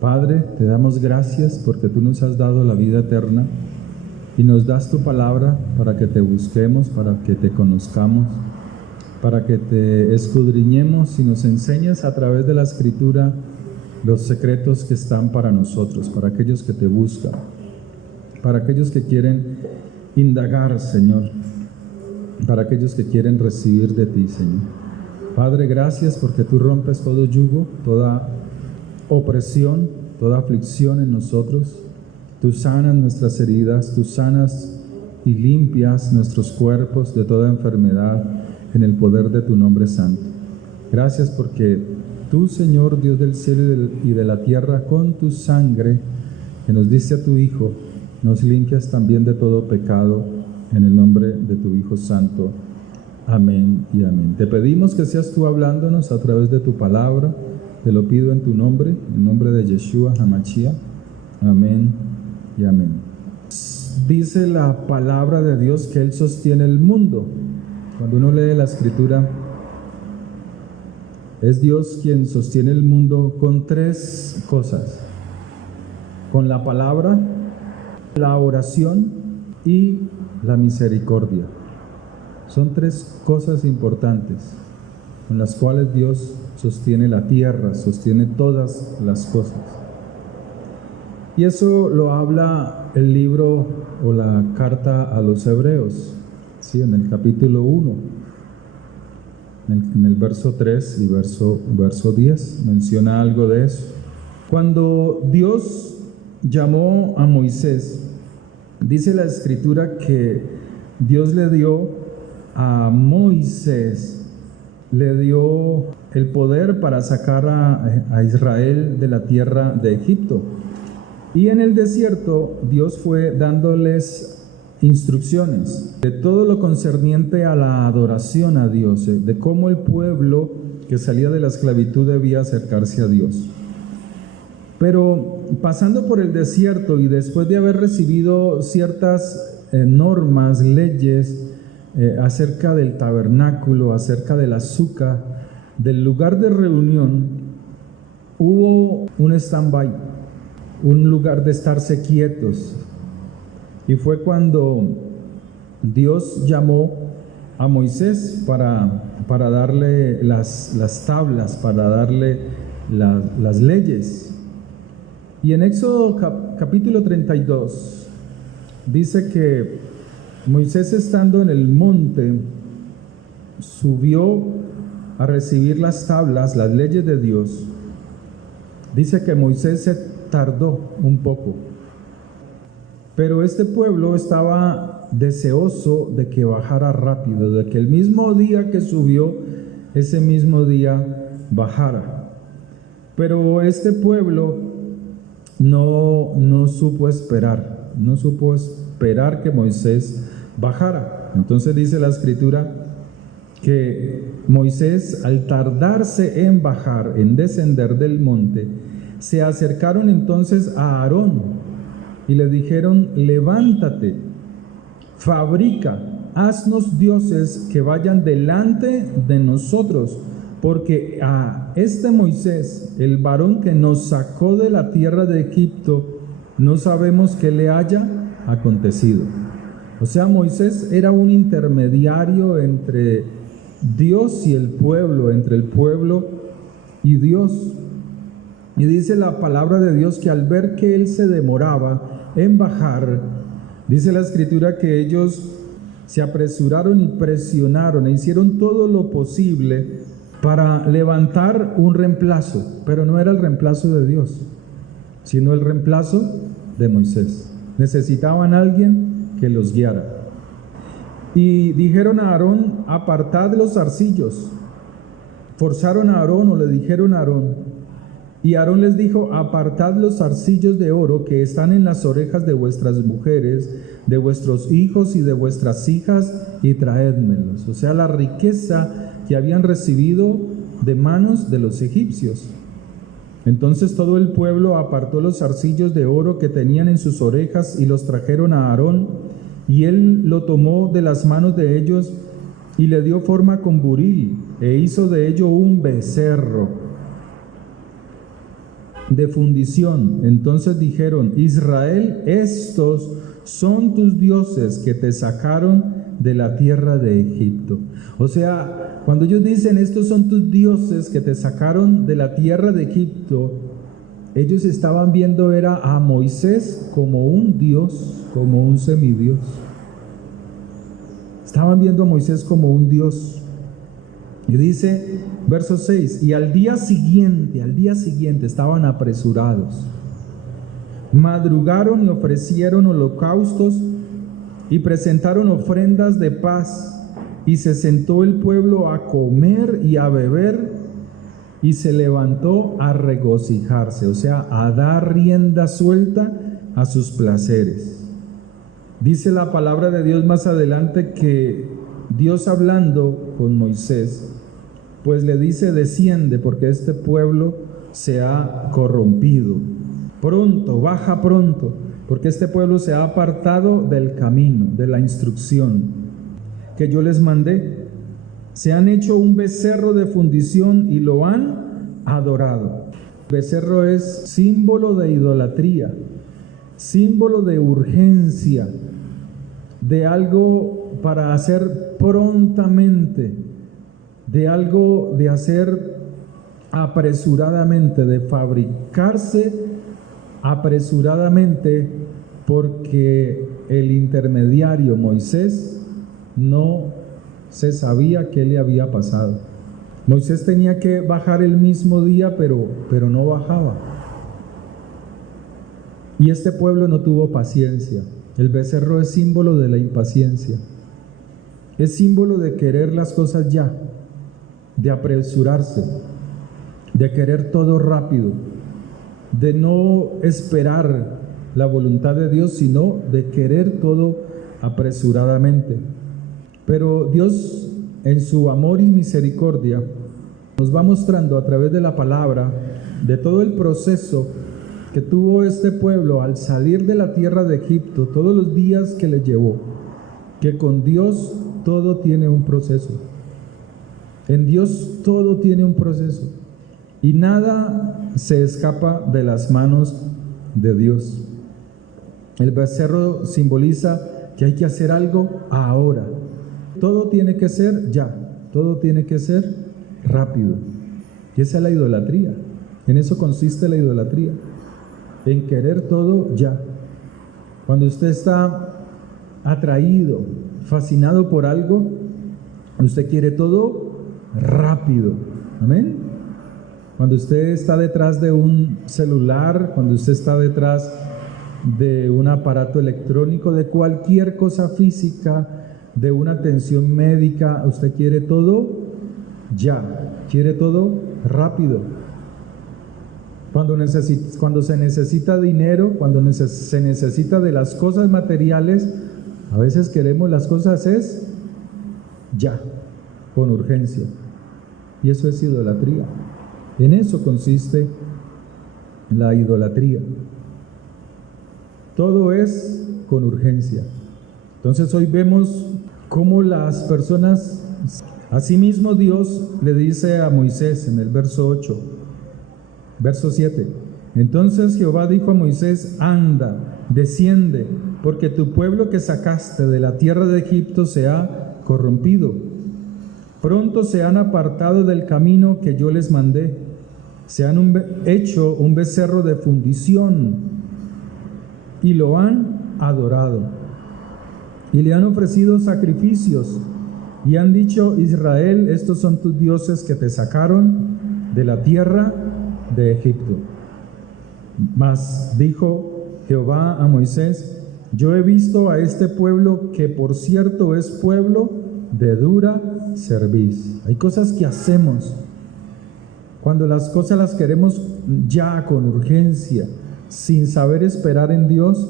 Padre, te damos gracias porque tú nos has dado la vida eterna y nos das tu palabra para que te busquemos, para que te conozcamos, para que te escudriñemos y nos enseñes a través de la Escritura los secretos que están para nosotros, para aquellos que te buscan, para aquellos que quieren indagar, Señor, para aquellos que quieren recibir de ti, Señor. Padre, gracias porque tú rompes todo yugo, toda opresión, toda aflicción en nosotros. Tú sanas nuestras heridas, tú sanas y limpias nuestros cuerpos de toda enfermedad en el poder de tu nombre santo. Gracias porque tú, Señor, Dios del cielo y de la tierra, con tu sangre que nos diste a tu Hijo, nos limpias también de todo pecado en el nombre de tu Hijo Santo. Amén y amén. Te pedimos que seas tú hablándonos a través de tu palabra. Te lo pido en tu nombre, en nombre de Yeshua HaMashiach. Amén y amén. Dice la palabra de Dios que Él sostiene el mundo. Cuando uno lee la Escritura, es Dios quien sostiene el mundo con tres cosas: con la palabra, la oración y la misericordia. Son tres cosas importantes con las cuales Dios sostiene la tierra, sostiene todas las cosas. Y eso lo habla el libro o la carta a los Hebreos, ¿sí? En el capítulo 1, en el verso 3 y verso 10, menciona algo de eso. Cuando Dios llamó a Moisés, dice la Escritura que Dios le dio a Moisés, le dio el poder para sacar a Israel de la tierra de Egipto. Y en el desierto Dios fue dándoles instrucciones de todo lo concerniente a la adoración a Dios, de cómo el pueblo que salía de la esclavitud debía acercarse a Dios. Pero pasando por el desierto y después de haber recibido ciertas normas, leyes acerca del tabernáculo, acerca del azúcar, del lugar de reunión, hubo un stand-by, un lugar de estarse quietos. Y fue cuando Dios llamó a Moisés para darle las tablas, para darle las leyes. Y en Éxodo capítulo 32 dice que Moisés, estando en el monte, subió a recibir las tablas, las leyes de Dios. Dice que Moisés se tardó un poco, pero este pueblo estaba deseoso de que bajara rápido, de que el mismo día que subió, ese mismo día bajara. Pero este pueblo no supo esperar que Moisés bajara. Entonces dice la Escritura que Moisés, al tardarse en bajar, en descender del monte, se acercaron entonces a Aarón y le dijeron: levántate, fabrica, haznos dioses que vayan delante de nosotros, porque a este Moisés, el varón que nos sacó de la tierra de Egipto, no sabemos qué le haya acontecido. O sea, Moisés era un intermediario entre Dios y el pueblo, entre el pueblo y Dios. Y dice la palabra de Dios que al ver que él se demoraba en bajar, dice la Escritura que ellos se apresuraron y presionaron e hicieron todo lo posible para levantar un reemplazo, pero no era el reemplazo de Dios, sino el reemplazo de Moisés. Necesitaban a alguien que los guiara. Y dijeron a Aarón: apartad los zarcillos. Forzaron a Aarón, o le dijeron a Aarón, y Aarón les dijo: apartad los zarcillos de oro que están en las orejas de vuestras mujeres, de vuestros hijos y de vuestras hijas, y traédmelos. O sea, la riqueza que habían recibido de manos de los egipcios. Entonces todo el pueblo apartó los zarcillos de oro que tenían en sus orejas y los trajeron a Aarón, y él lo tomó de las manos de ellos y le dio forma con buril e hizo de ello un becerro. de fundición. Entonces dijeron: Israel, estos son tus dioses que te sacaron de la tierra de Egipto. O sea, cuando ellos dicen estos son tus dioses que te sacaron de la tierra de Egipto, ellos estaban viendo era a Moisés como un dios, como un semidios. Estaban viendo a Moisés como un dios. Y dice, verso 6, y al día siguiente estaban apresurados. Madrugaron y ofrecieron holocaustos y presentaron ofrendas de paz, y se sentó el pueblo a comer y a beber, y se levantó a regocijarse, o sea, a dar rienda suelta a sus placeres. Dice la palabra de Dios más adelante que Dios, hablando con Moisés, pues le dice: desciende, porque este pueblo se ha corrompido. Pronto, baja pronto, porque este pueblo se ha apartado del camino, de la instrucción que yo les mandé. Se han hecho un becerro de fundición y lo han adorado. Becerro es símbolo de idolatría, símbolo de urgencia, de algo para hacer prontamente, de algo de hacer apresuradamente, de fabricarse apresuradamente, porque el intermediario Moisés no se sabía qué le había pasado. Moisés tenía que bajar el mismo día, pero no bajaba. Y este pueblo no tuvo paciencia. El becerro es símbolo de la impaciencia. Es símbolo de querer las cosas ya, de apresurarse, de querer todo rápido, de no esperar la voluntad de Dios, sino de querer todo apresuradamente. Pero Dios, en su amor y misericordia, nos va mostrando a través de la palabra, de todo el proceso que tuvo este pueblo al salir de la tierra de Egipto, todos los días que le llevó, que con Dios todo tiene un proceso. En Dios todo tiene un proceso y nada se escapa de las manos de Dios. El becerro simboliza que hay que hacer algo ahora. Todo tiene que ser ya, todo tiene que ser rápido. Y esa es la idolatría. En eso consiste la idolatría, en querer todo ya. Cuando usted está atraído, fascinado por algo, usted quiere todo rápido. Amén. Cuando usted está detrás de un celular, cuando usted está detrás de un aparato electrónico, de cualquier cosa física, de una atención médica, usted quiere todo ya, quiere todo rápido. Cuando se necesita dinero, cuando se necesita de las cosas materiales, a veces queremos las cosas es ya, con urgencia. Y eso es idolatría. En eso consiste la idolatría. Todo es con urgencia. Entonces hoy vemos cómo las personas, asimismo Dios le dice a Moisés en el verso 8, verso 7, entonces Jehová dijo a Moisés: anda, desciende, porque tu pueblo que sacaste de la tierra de Egipto se ha corrompido. Pronto se han apartado del camino que yo les mandé, se han hecho un becerro de fundición y lo han adorado. Y le han ofrecido sacrificios y han dicho: Israel, estos son tus dioses que te sacaron de la tierra de Egipto. Mas dijo Jehová a Moisés: yo he visto a este pueblo, que por cierto es pueblo de dura cerviz. Hay cosas que hacemos cuando las cosas las queremos ya, con urgencia, sin saber esperar en Dios.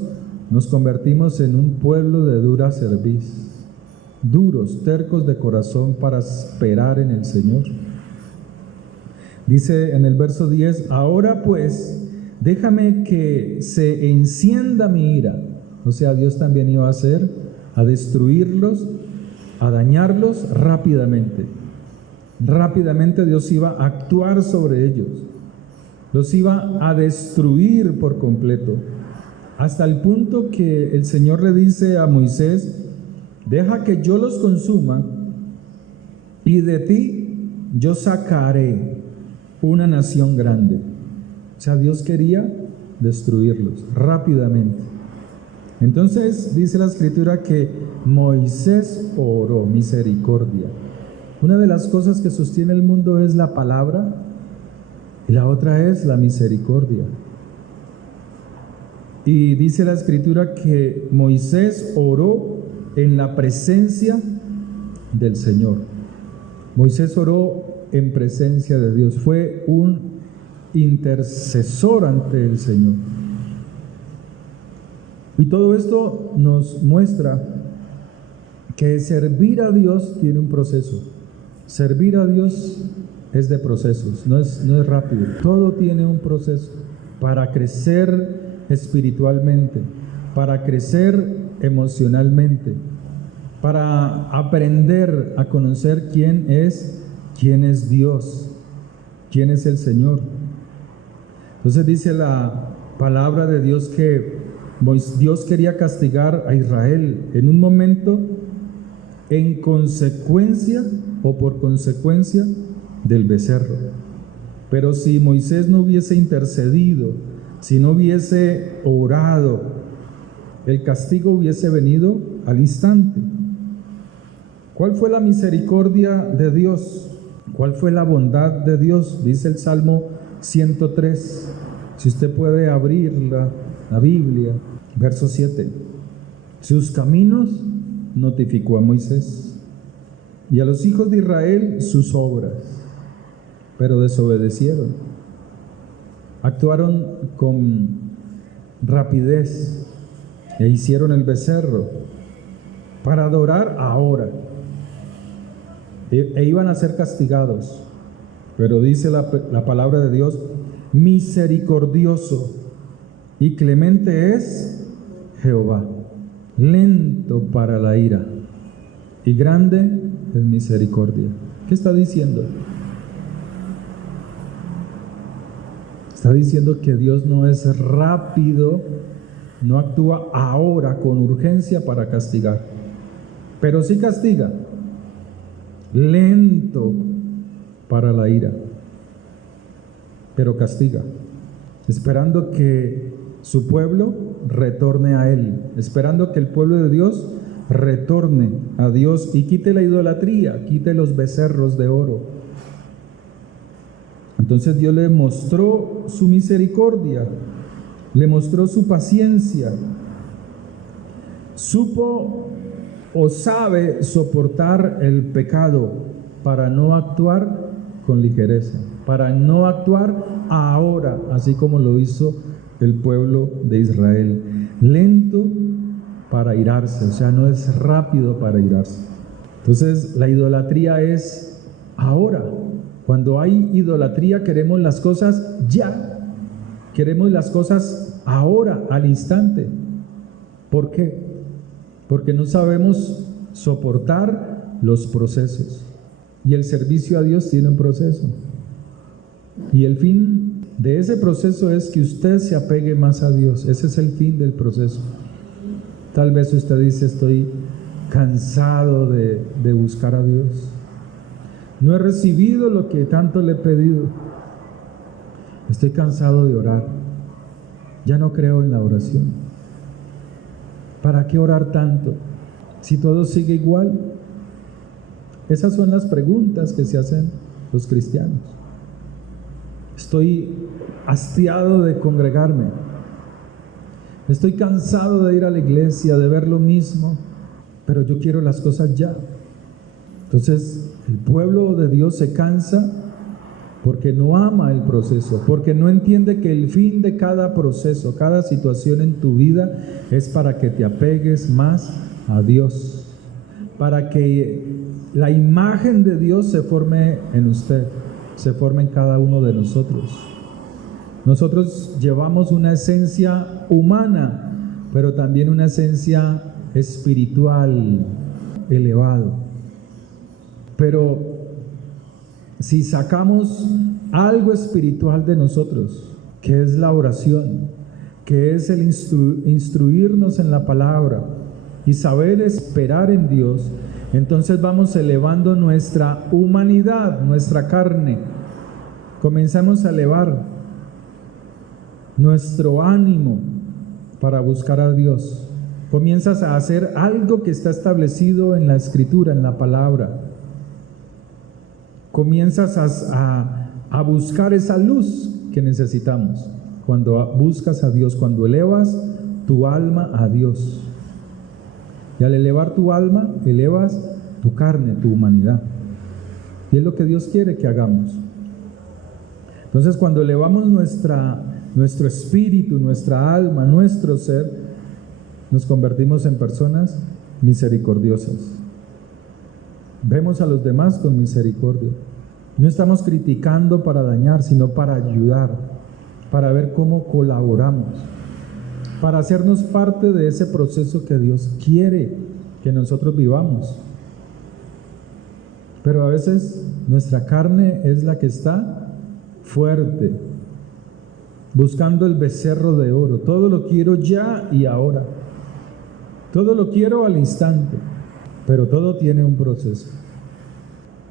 Nos convertimos en un pueblo de dura cerviz, duros, tercos de corazón para esperar en el Señor. Dice en el verso 10, ahora pues, déjame que se encienda mi ira. O sea, Dios también iba a destruirlos, a dañarlos rápidamente. Rápidamente Dios iba a actuar sobre ellos. los iba a destruir por completo, hasta el punto que el Señor le dice a Moisés: deja que yo los consuma y de ti yo sacaré una nación grande. O sea, Dios quería destruirlos rápidamente. Entonces dice la Escritura que Moisés oró misericordia. Una de las cosas que sostiene el mundo es la palabra y la otra es la misericordia. Y dice la Escritura que Moisés oró en la presencia del Señor. Moisés oró en presencia de Dios, fue un intercesor ante el Señor. Y todo esto nos muestra que servir a Dios tiene un proceso. Servir a Dios es de procesos, no es rápido. Todo tiene un proceso para crecer espiritualmente, para crecer emocionalmente, para aprender a conocer quién es Dios, quién es el Señor. Entonces dice la palabra de Dios que Dios quería castigar a Israel en un momento en consecuencia o por consecuencia del becerro. Pero si Moisés no hubiese intercedido, si no hubiese orado, el castigo hubiese venido al instante. ¿Cuál fue la misericordia de Dios? ¿Cuál fue la bondad de Dios? Dice el Salmo 103. Si usted puede abrir la Biblia, verso 7. Sus caminos notificó a Moisés y a los hijos de Israel sus obras, pero desobedecieron. Actuaron con rapidez e hicieron el becerro para adorar ahora. E iban a ser castigados, pero dice la palabra de Dios: misericordioso y clemente es Jehová, lento para la ira y grande en misericordia. ¿Qué está diciendo? Está diciendo que Dios no es rápido, no actúa ahora con urgencia para castigar, pero sí castiga. Lento para la ira, pero castiga, esperando que su pueblo retorne a Él, esperando que el pueblo de Dios retorne a Dios y quite la idolatría, quite los becerros de oro. Entonces Dios le mostró su misericordia, le mostró su paciencia, supo o sabe soportar el pecado para no actuar con ligereza, para no actuar ahora, así como lo hizo el pueblo de Israel. Lento para irarse, o sea, no es rápido para irarse. Entonces, la idolatría es ahora. Cuando hay idolatría, queremos las cosas ya, queremos las cosas ahora, al instante. ¿Por qué? Porque no sabemos soportar los procesos. Y el servicio a Dios tiene un proceso. Y el fin de ese proceso es que usted se apegue más a Dios. Ese es el fin del proceso. Tal vez usted dice: estoy cansado de buscar a Dios. No he recibido lo que tanto le he pedido. Estoy cansado de orar. Ya no creo en la oración. ¿Para qué orar tanto si todo sigue igual? Esas son las preguntas que se hacen los cristianos. Estoy hastiado de congregarme. Estoy cansado de ir a la iglesia, de ver lo mismo, pero yo quiero las cosas ya. Entonces, el pueblo de Dios se cansa porque no ama el proceso, porque no entiende que el fin de cada proceso, cada situación en tu vida es para que te apegues más a Dios, para que la imagen de Dios se forme en usted, se forme en cada uno de nosotros. Nosotros llevamos una esencia humana, pero también una esencia espiritual elevado. Pero si sacamos algo espiritual de nosotros, que es la oración, que es el instruirnos en la palabra y saber esperar en Dios, entonces vamos elevando nuestra humanidad, nuestra carne. Comenzamos a elevar nuestro ánimo para buscar a Dios. Comienzas a hacer algo que está establecido en la Escritura, en la palabra. Comienzas a buscar esa luz que necesitamos. Cuando buscas a Dios, cuando elevas tu alma a Dios. Y al elevar tu alma, elevas tu carne, tu humanidad. Y es lo que Dios quiere que hagamos. Entonces, cuando elevamos nuestro espíritu, nuestra alma, nuestro ser, nos convertimos en personas misericordiosas. Vemos a los demás con misericordia. No estamos criticando para dañar, sino para ayudar, para ver cómo colaboramos, para hacernos parte de ese proceso que Dios quiere que nosotros vivamos. Pero a veces nuestra carne es la que está fuerte, buscando el becerro de oro. Todo lo quiero ya y ahora. Todo lo quiero al instante, pero todo tiene un proceso.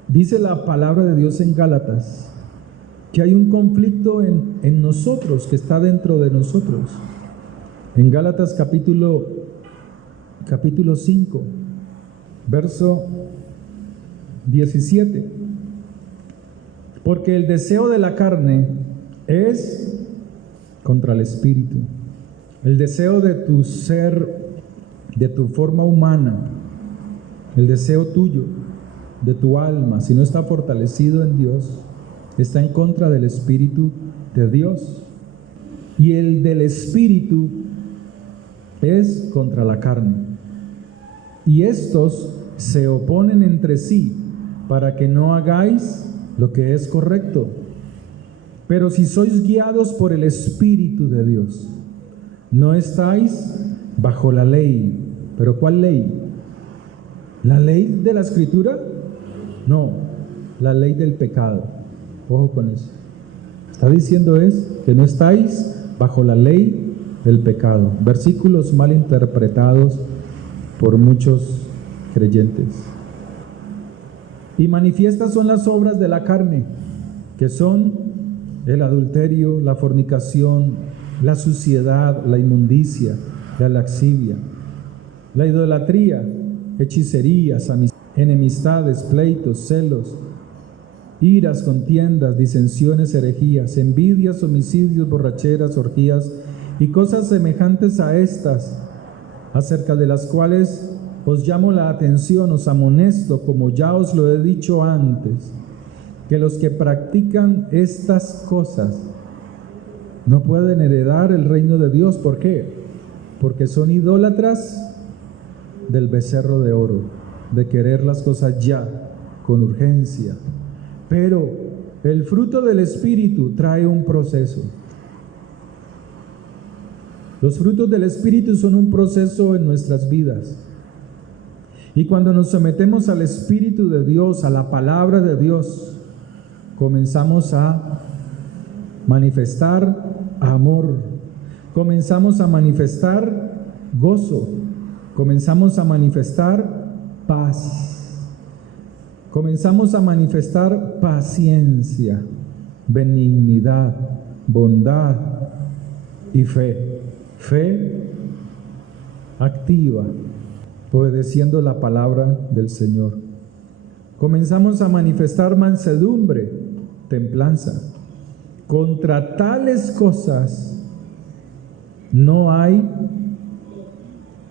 Dice la palabra de Dios en Gálatas que hay un conflicto en nosotros, que está dentro de nosotros. En Gálatas capítulo 5, verso 17. Porque el deseo de la carne es contra el espíritu. El deseo de tu ser, de tu forma humana, el deseo tuyo, de tu alma, si no está fortalecido en Dios, está en contra del Espíritu de Dios. Y el del Espíritu es contra la carne. Y estos se oponen entre sí para que no hagáis lo que es correcto. Pero si sois guiados por el Espíritu de Dios, no estáis bajo la ley. ¿Pero cuál ley? ¿La ley de la Escritura? No, la ley del pecado. Ojo con eso. Está diciendo que no estáis bajo la ley del pecado. Versículos mal interpretados por muchos creyentes. Y manifiestas son las obras de la carne, que son el adulterio, la fornicación, la suciedad, la inmundicia, la lascivia, la idolatría, hechicerías, enemistades, pleitos, celos, iras, contiendas, disensiones, herejías, envidias, homicidios, borracheras, orgías y cosas semejantes a estas, acerca de las cuales os llamo la atención, os amonesto, como ya os lo he dicho antes, que los que practican estas cosas no pueden heredar el reino de Dios. ¿Por qué? Porque son idólatras del becerro de oro, de querer las cosas ya, con urgencia. Pero el fruto del Espíritu trae un proceso. Los frutos del Espíritu son un proceso en nuestras vidas. Y cuando nos sometemos al Espíritu de Dios, a la palabra de Dios, comenzamos a manifestar amor, comenzamos a manifestar gozo, comenzamos a manifestar paz, comenzamos a manifestar paciencia, benignidad, bondad y fe. Fe activa, obedeciendo la palabra del Señor. Comenzamos a manifestar mansedumbre, templanza. Contra tales cosas no hay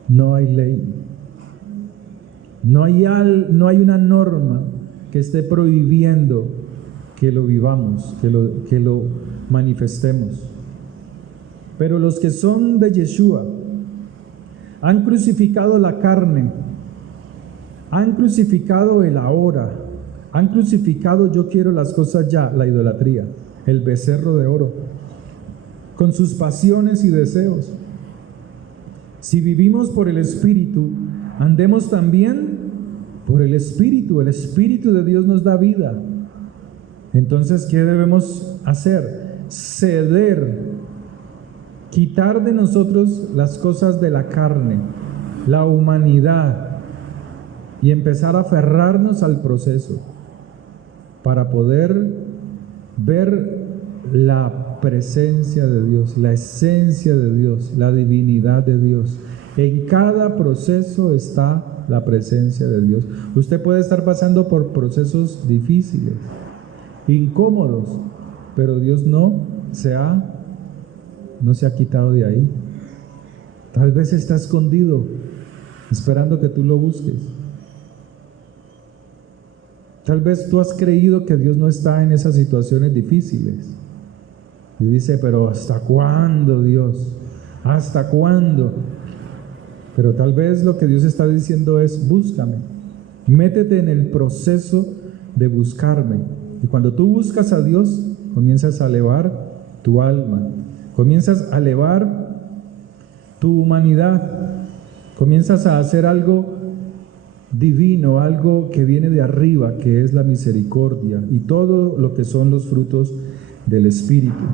ley. No hay una norma que esté prohibiendo que lo vivamos, que lo manifestemos. Pero los que son de Yeshua han crucificado la carne, han crucificado el ahora, han crucificado yo quiero las cosas ya, la idolatría, el becerro de oro, con sus pasiones y deseos. Si vivimos por el Espíritu, andemos también por el Espíritu. El Espíritu de Dios nos da vida. Entonces, ¿qué debemos hacer? Ceder, quitar de nosotros las cosas de la carne, la humanidad, y empezar a aferrarnos al proceso para poder ver la presencia de Dios, la esencia de Dios, la divinidad de Dios. En cada proceso está la presencia de Dios. Usted puede estar pasando por procesos difíciles, incómodos, pero Dios no se ha quitado de ahí. Tal vez está escondido, esperando que tú lo busques. Tal vez tú has creído que Dios no está en esas situaciones difíciles. Y dice, pero ¿hasta cuándo, Dios? ¿Hasta cuándo? Pero tal vez lo que Dios está diciendo es, búscame. Métete en el proceso de buscarme. Y cuando tú buscas a Dios, comienzas a elevar tu alma. Comienzas a elevar tu humanidad. Comienzas a hacer algo divino, algo que viene de arriba, que es la misericordia y todo lo que son los frutos del Espíritu.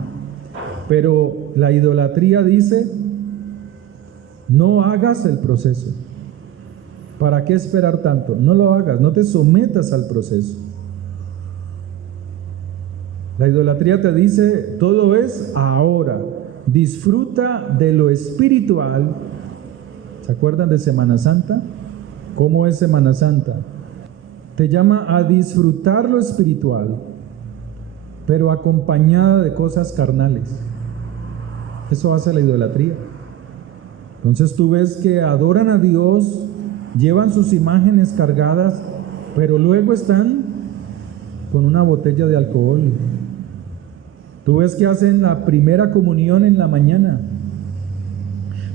Pero la idolatría dice, no hagas el proceso. ¿Para qué esperar tanto? No lo hagas, no te sometas al proceso. La idolatría te dice, todo es ahora. Disfruta de lo espiritual. ¿Se acuerdan de Semana Santa? ¿Cómo es Semana Santa? Te llama a disfrutar lo espiritual, pero acompañada de cosas carnales. Eso hace la idolatría. Entonces tú ves que adoran a Dios, llevan sus imágenes cargadas, pero luego están con una botella de alcohol. Tú ves que hacen la primera comunión en la mañana,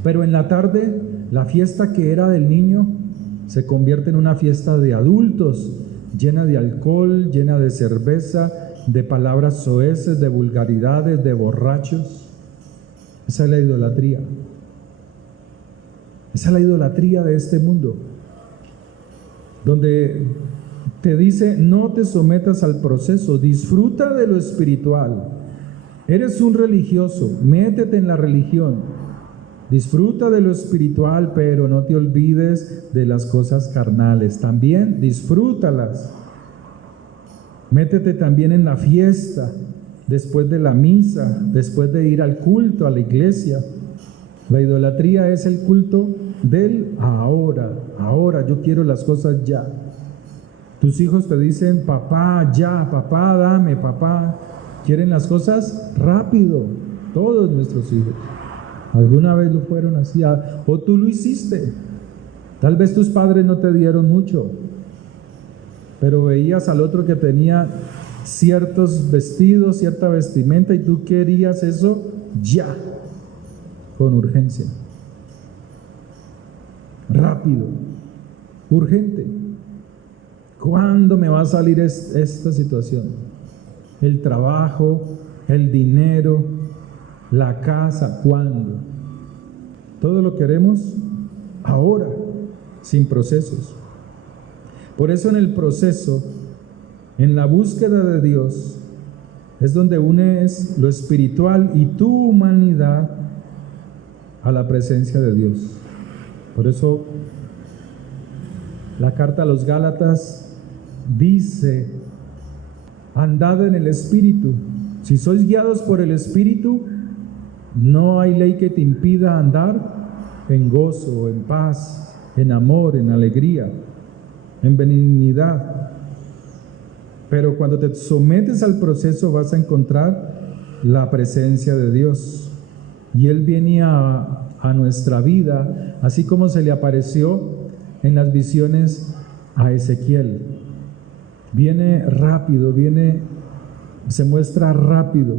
pero en la tarde la fiesta que era del niño se convierte en una fiesta de adultos, llena de alcohol, llena de cerveza, de palabras soeces, de vulgaridades, de borrachos. Esa es la idolatría. Esa es la idolatría de este mundo, donde te dice, no te sometas al proceso, disfruta de lo espiritual. Eres un religioso, métete en la religión. Disfruta de lo espiritual, pero no te olvides de las cosas carnales. También disfrútalas. Métete también en la fiesta, después de la misa, después de ir al culto, a la iglesia. La idolatría es el culto del ahora. Ahora yo quiero las cosas ya. Tus hijos te dicen, papá, ya, papá, dame, papá. Quieren las cosas rápido. Todos nuestros hijos. ¿Alguna vez lo fueron así? ¿O tú lo hiciste? Tal vez tus padres no te dieron mucho, pero veías al otro que tenía ciertos vestidos, cierta vestimenta, y tú querías eso ya, con urgencia. Rápido, urgente. ¿Cuándo me va a salir esta situación? El trabajo, el dinero, la casa, ¿cuándo? Todo lo queremos ahora, sin procesos. Por eso en el proceso, en la búsqueda de Dios, es donde unes lo espiritual y tu humanidad a la presencia de Dios. Por eso la carta a los Gálatas dice, andad en el Espíritu. Si sois guiados por el Espíritu, no hay ley que te impida andar en gozo, en paz, en amor, en alegría, en benignidad. Pero cuando te sometes al proceso vas a encontrar la presencia de Dios. Y Él viene a nuestra vida, así como se le apareció en las visiones a Ezequiel. Viene rápido, se muestra rápido.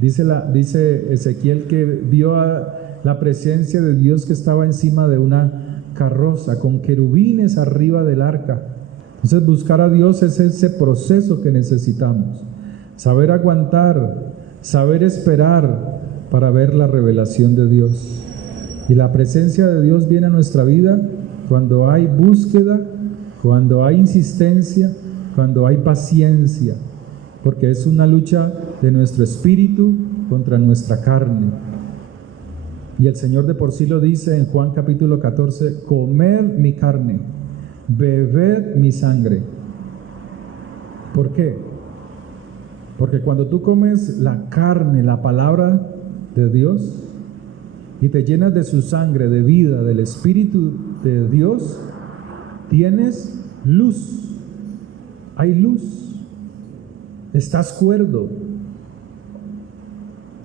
Dice Ezequiel que vio la presencia de Dios que estaba encima de una carroza con querubines arriba del arca. Entonces buscar a Dios es ese proceso que necesitamos. Saber aguantar, saber esperar para ver la revelación de Dios. Y la presencia de Dios viene a nuestra vida cuando hay búsqueda, cuando hay insistencia, cuando hay paciencia. porque es una lucha de nuestro espíritu contra nuestra carne. Y el Señor de por sí lo dice en Juan capítulo 14, comed mi carne, bebed mi sangre. ¿Por qué? Porque cuando tú comes la carne, la palabra de Dios, y te llenas de su sangre, de vida, del Espíritu de Dios, tienes luz, hay luz, estás cuerdo.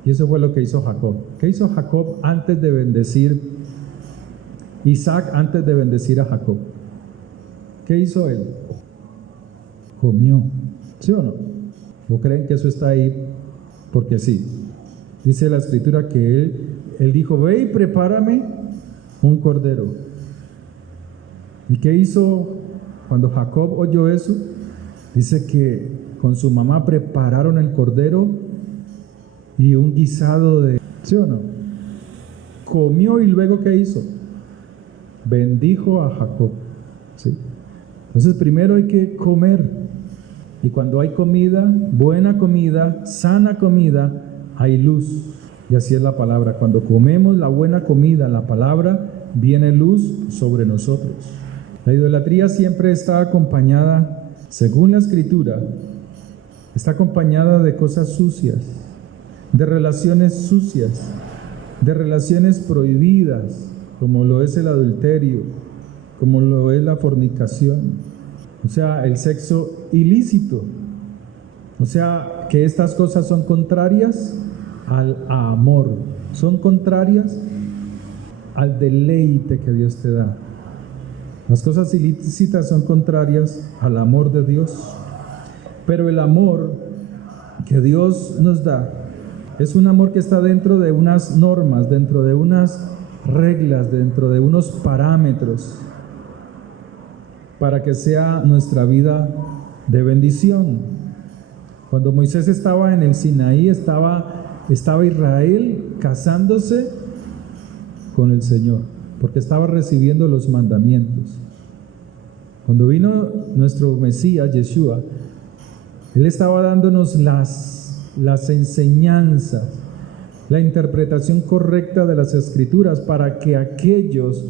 Y eso fue lo que hizo Jacob. ¿Qué hizo Jacob antes de bendecir? Isaac antes de bendecir a Jacob. ¿Qué hizo él? Comió. ¿Sí o no? ¿No creen que eso está ahí? Porque sí. Dice la Escritura que él dijo, ve y prepárame un cordero. ¿Y qué hizo cuando Jacob oyó eso? Dice que con su mamá prepararon el cordero y un guisado de... ¿Sí o no? Comió y luego ¿qué hizo? Bendijo a Jacob. ¿Sí? Entonces primero hay que comer. Y cuando hay comida, buena comida, sana comida, hay luz. Y así es la palabra. Cuando comemos la buena comida, la palabra, viene luz sobre nosotros. La idolatría siempre está acompañada, según la Escritura, está acompañada de cosas sucias, de relaciones sucias, de relaciones prohibidas, como lo es el adulterio, como lo es la fornicación, o sea, el sexo ilícito. O sea, que estas cosas son contrarias al amor, son contrarias al deleite que Dios te da. Las cosas ilícitas son contrarias al amor de Dios, pero el amor que Dios nos da es un amor que está dentro de unas normas, dentro de unas reglas, dentro de unos parámetros, para que sea nuestra vida de bendición. Cuando Moisés estaba en el Sinaí, estaba Israel casándose con el Señor, porque estaba recibiendo los mandamientos. Cuando vino nuestro Mesías, Yeshua, Él estaba dándonos las enseñanzas, la interpretación correcta de las Escrituras, para que aquellos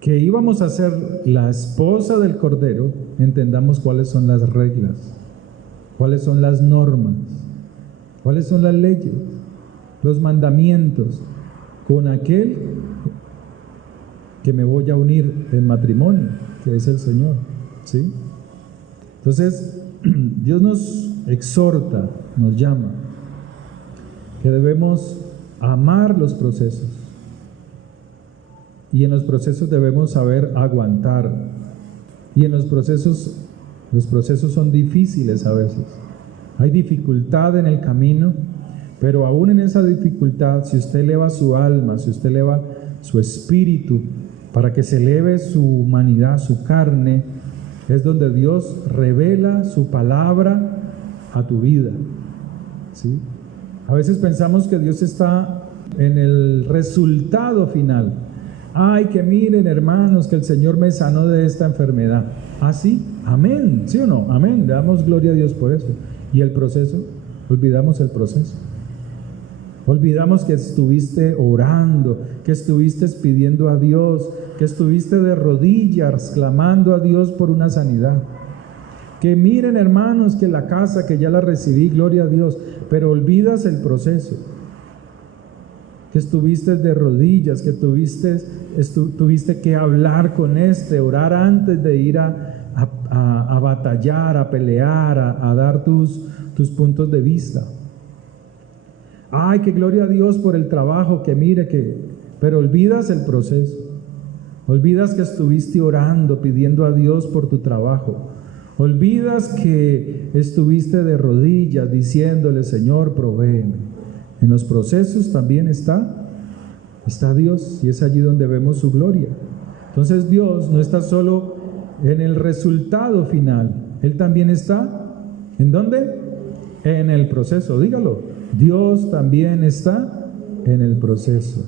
que íbamos a ser la esposa del Cordero, entendamos cuáles son las reglas, cuáles son las normas, cuáles son las leyes, los mandamientos, con aquel que me voy a unir en matrimonio, que es el Señor, ¿sí? Entonces, Dios nos exhorta, nos llama, que debemos amar los procesos. Y en los procesos debemos saber aguantar. Y en los procesos son difíciles a veces. Hay dificultad en el camino, pero aún en esa dificultad, si usted eleva su alma, si usted eleva su espíritu, para que se eleve su humanidad, su carne, es donde Dios revela su palabra a tu vida, ¿sí? A veces pensamos que Dios está en el resultado final. Ay, que miren, hermanos, que el Señor me sanó de esta enfermedad. ¿Ah, sí? Amén, ¿sí o no? Amén, le damos gloria a Dios por eso. ¿Y el proceso? Olvidamos el proceso. Olvidamos que estuviste orando, que estuviste pidiendo a Dios, que estuviste de rodillas clamando a Dios por una sanidad. Que miren, hermanos, que la casa, que ya la recibí, gloria a Dios, pero olvidas el proceso. Que estuviste de rodillas, que tuviste que hablar con orar antes de ir a batallar, a pelear, a dar tus puntos de vista. Ay, que gloria a Dios por el trabajo, pero olvidas el proceso. Olvidas que estuviste orando, pidiendo a Dios por tu trabajo. Olvidas que estuviste de rodillas diciéndole, Señor, provéeme. En los procesos también está Dios, y es allí donde vemos su gloria. Entonces Dios no está solo en el resultado final, Él también está, ¿en dónde? En el proceso, dígalo. Dios también está en el proceso.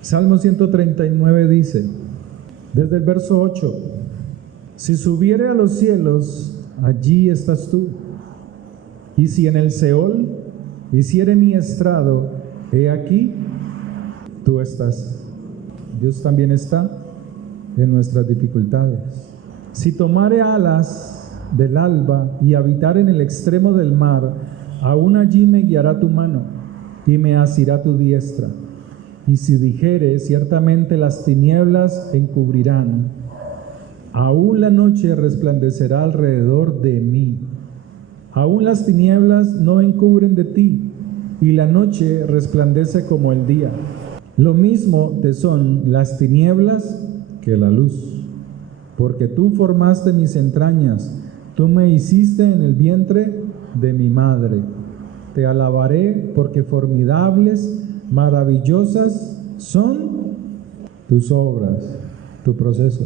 Salmo 139 dice, desde el verso 8, si subiere a los cielos, allí estás tú, Y si en el Seol hiciere mi estrado, he aquí, tú estás. Dios también está en nuestras dificultades. Si tomare alas del alba y habitar en el extremo del mar, aún allí me guiará tu mano y me asirá tu diestra. Y si dijere, ciertamente las tinieblas encubrirán, aún la noche resplandecerá alrededor de mí. Aún las tinieblas no encubren de ti, y la noche resplandece como el día. Lo mismo te son las tinieblas que la luz. Porque tú formaste mis entrañas, tú me hiciste en el vientre de mi madre. Te alabaré porque formidables, maravillosas son tus obras, tu proceso.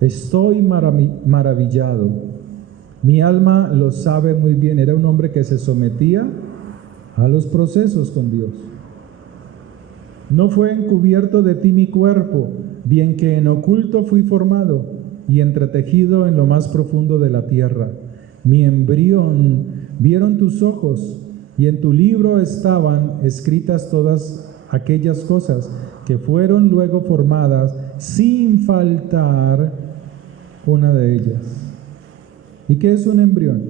Estoy maravillado. Mi alma lo sabe muy bien. Era un hombre que se sometía a los procesos con Dios. No fue encubierto de ti mi cuerpo, bien que en oculto fui formado y entretejido en lo más profundo de la tierra. Mi embrión vieron tus ojos, y en tu libro estaban escritas todas aquellas cosas que fueron luego formadas, sin faltar una de ellas. ¿Y qué es un embrión?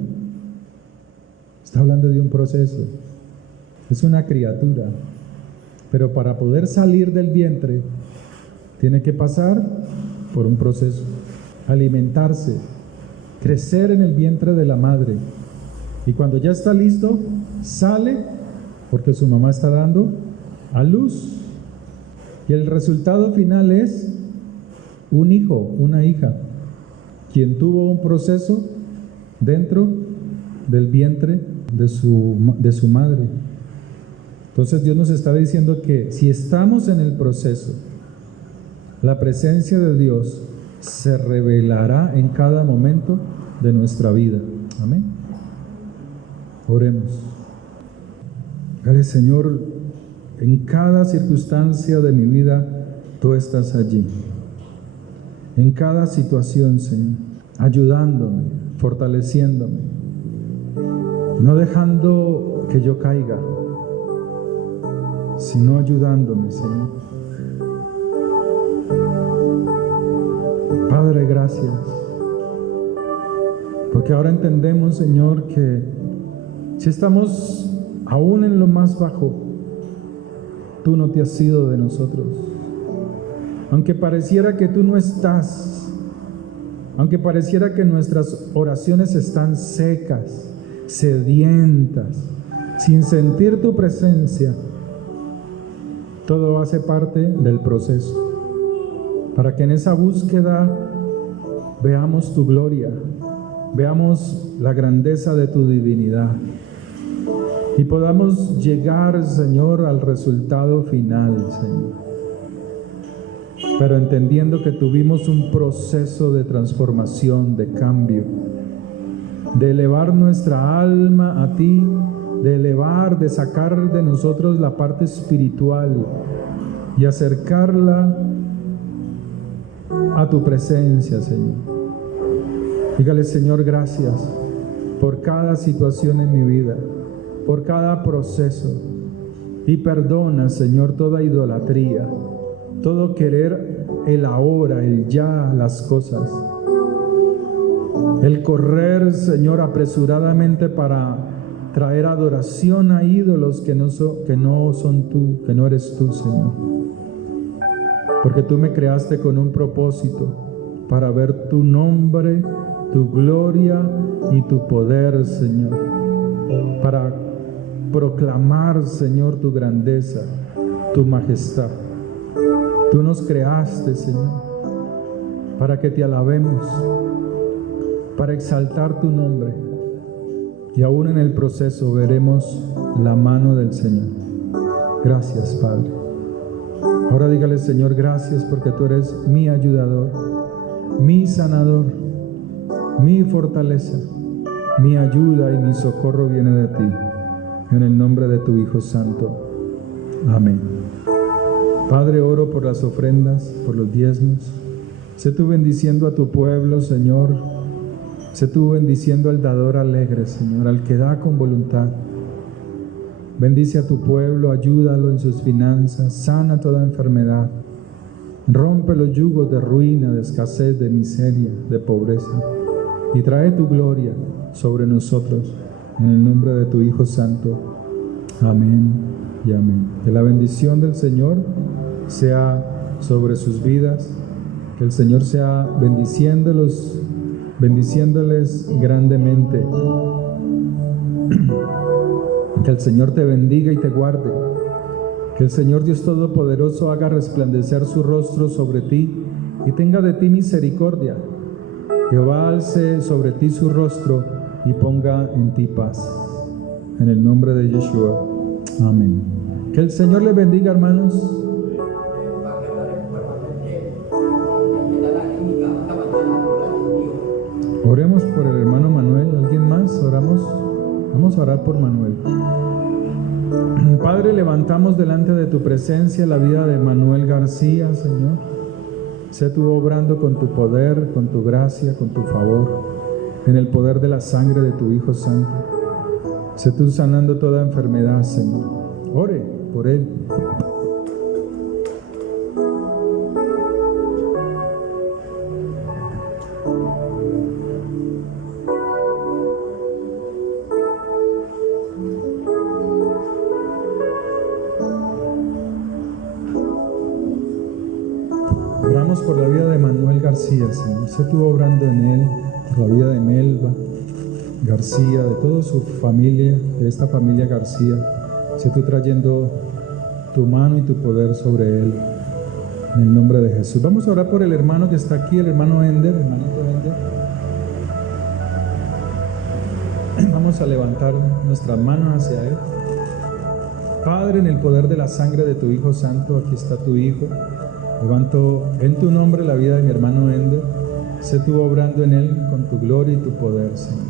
Está hablando de un proceso. Es una criatura. Pero para poder salir del vientre, tiene que pasar por un proceso. Alimentarse, crecer en el vientre de la madre. Y cuando ya está listo, sale porque su mamá está dando a luz. Y el resultado final es un hijo, una hija, quien tuvo un proceso dentro del vientre de su madre. Entonces Dios nos está diciendo que si estamos en el proceso, la presencia de Dios se revelará en cada momento de nuestra vida. Amén. Oremos. Dale, Señor, en cada circunstancia de mi vida, tú estás allí. En cada situación, Señor, ayudándome, fortaleciéndome, no dejando que yo caiga, sino ayudándome, Señor. Padre, gracias, porque ahora entendemos, Señor, que si estamos aún en lo más bajo, tú no te has ido de nosotros. Aunque pareciera que tú no estás, aunque pareciera que nuestras oraciones están secas, sedientas, sin sentir tu presencia, todo hace parte del proceso, para que en esa búsqueda veamos tu gloria, veamos la grandeza de tu divinidad y podamos llegar, Señor, al resultado final, Señor. Pero entendiendo que tuvimos un proceso de transformación, de cambio, de elevar nuestra alma a ti, de elevar, de sacar de nosotros la parte espiritual y acercarla a tu presencia, Señor. Dígale, Señor, gracias por cada situación en mi vida, por cada proceso, y perdona, Señor, toda idolatría, todo querer el ahora, el ya, las cosas, el correr, Señor, apresuradamente para traer adoración a ídolos que no son tú, que no eres tú, Señor. Porque tú me creaste con un propósito, para ver tu nombre, tu gloria y tu poder, Señor. Para proclamar, Señor, tu grandeza, tu majestad. Tú nos creaste, Señor, para que te alabemos, para exaltar tu nombre. Y aún en el proceso veremos la mano del Señor. Gracias, Padre. Ahora dígale, Señor, gracias porque tú eres mi ayudador, mi sanador, mi fortaleza, mi ayuda y mi socorro viene de ti. En el nombre de tu Hijo Santo. Amén. Padre, oro por las ofrendas, por los diezmos. Sé tú bendiciendo a tu pueblo, Señor. Sé tú bendiciendo al dador alegre, Señor, al que da con voluntad. Bendice a tu pueblo, ayúdalo en sus finanzas, sana toda enfermedad. Rompe los yugos de ruina, de escasez, de miseria, de pobreza. Y trae tu gloria sobre nosotros, en el nombre de tu Hijo Santo. Amén y amén. Que la bendición del Señor sea sobre sus vidas, que el Señor sea bendiciéndoles grandemente. Que el Señor te bendiga y te guarde. Que el Señor Dios Todopoderoso haga resplandecer su rostro sobre ti y tenga de ti misericordia. Jehová alce sobre ti su rostro y ponga en ti paz. En el nombre de Yeshua. Amén. Que el Señor les bendiga, hermanos. Oremos por el hermano Manuel. ¿Alguien más? Oramos. Vamos a orar por Manuel. Padre, levantamos delante de tu presencia la vida de Manuel García, Señor. Sé tú obrando con tu poder, con tu gracia, con tu favor, en el poder de la sangre de tu Hijo Santo. Sé tú sanando toda enfermedad, Señor. Ore por él. Oramos por la vida de Manuel García, Señor. Sé tú obrando en él, por la vida de Melba García, de toda su familia, de esta familia García. Sé tú trayendo tu mano y tu poder sobre él, en el nombre de Jesús. Vamos a orar por el hermano que está aquí, el hermano Ender, hermanito Ender. Vamos a levantar nuestras manos hacia él. Padre, en el poder de la sangre de tu Hijo Santo, aquí está tu Hijo. Levanto en tu nombre la vida de mi hermano Ender. Sé tú obrando en él con tu gloria y tu poder, Señor.